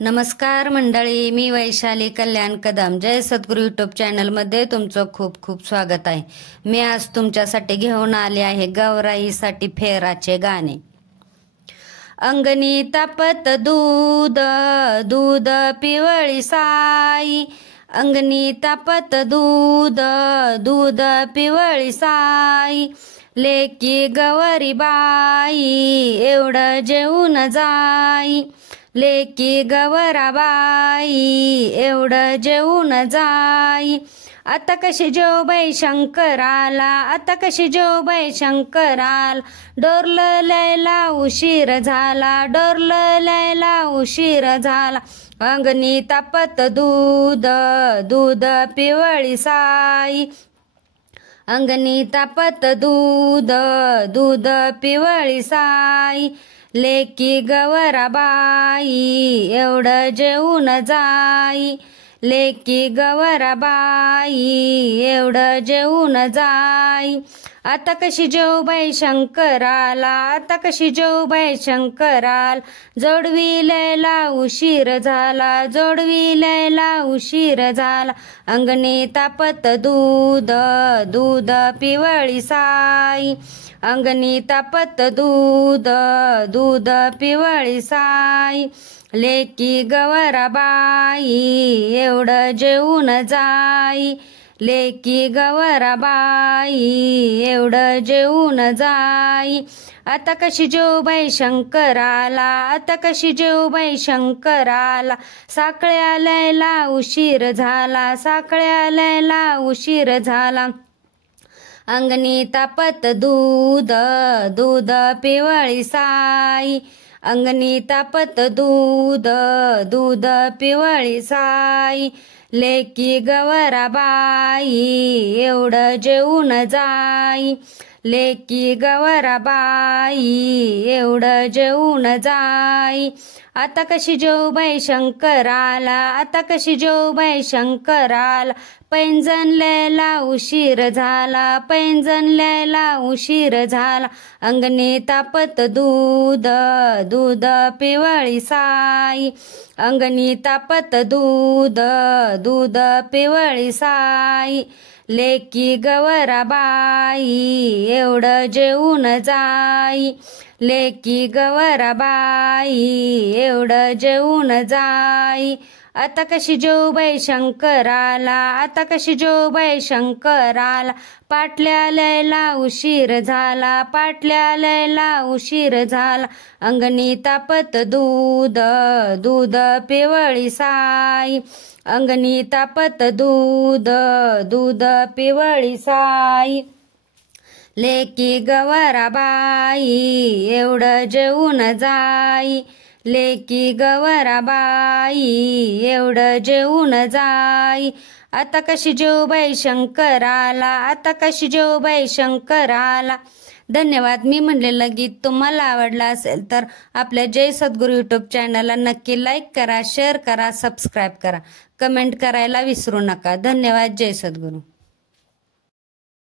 नमस्कार मंडळी, मी वैशाली कल्याण कदम. जय सद्गुरू YouTube channel मध्ये तुमचं खूप खूप स्वागत आहे. मी आज तुमच्यासाठी घेऊन आले आहे गौराईसाठी फेराचे गाणे. अंगणी तापत दूध दूध पिवळी साई, अंगणी तापत दूध दूध पिवळी साई, लेकी गवरी बाई एवढं जेवून जाई, लेकी गवराबाई एवढं जेवून जाई. आता कशी जेवबाई शंकराला, आता कशी जेवबाई शंकराला, डोरलं लयला उशीर झाला, डोरलं लयला उशीर झाला. अंगणी तापत दूध दूध पिवळी साई, अंगणी तापत दूध दूध पिवळी साई, लेकी गवराबाई एवढं जेवून जाई, लेकी गवराबाई एवढं जेवून जाई. आता कशी जेवबाई शंकराला, आता कशी जेवबाई शंकराला, जोडवी लयला उशीर झाला, जोडवी लयला उशीर झाला. अंगणी तापत दूध दूध पिवळी साई, अंगणी तापत दूध दूध पिवळी साई, लेकी गवराबाई एवढं जेवून जाई, लेकी गवराबाई एवढं जेवून जाई. आता कशी जेवबाई शंकराला, आता कशी जेवबाई शंकराला, साखळ्या लयला उशीर झाला, साखळ्या लयला उशीर झाला. अंगणी तापत दूध दूध पिवळी साई, अंगणी तापत दूध दूध पिवळी साई, लेकी गवराबाई एवढं जेवून जाई, लेकी गवराबाई एवढं जेवून जाई. आता कशी जेवबाई शंकराला, आता कशी जेवबाई शंकराला, पैंजण लयला उशीर झाला, पैंजण लयला उशीर झाला. अंगणी तापत दूध दूध पिवळी साई, अंगणी तापत दूध दूध पिवळी साई, लेकी गवराबाई एवढं जेवून जाई, लेकी गवराबाई एवढं जेवून जाई. आता कशी जेवबाई शंकराला, आता कशी जेवबाई शंकराला, पाटल्या लयला उशीर झाला, पाटल्या लयला उशीर झाला. अंगणी तापत दूध दूध पिवळी साई, अंगणी तापत दूध दूध पिवळी साई, लेकी गवराबाई एवढं जेवून जाई, लेकी गवराबाई एवढं जेवून जाई. आता कशी जेवबाई शंकराला, आता कशी जेवबाई शंकराला. धन्यवाद. मी म्हणलेलं गीत तुम्हाला आवडलं असेल तर आपल्या जय सद्गुरू यूट्यूब चॅनलला नक्की लाईक करा, शेअर करा, सबस्क्राईब करा, कमेंट करायला विसरू नका. धन्यवाद. जय सद्गुरू.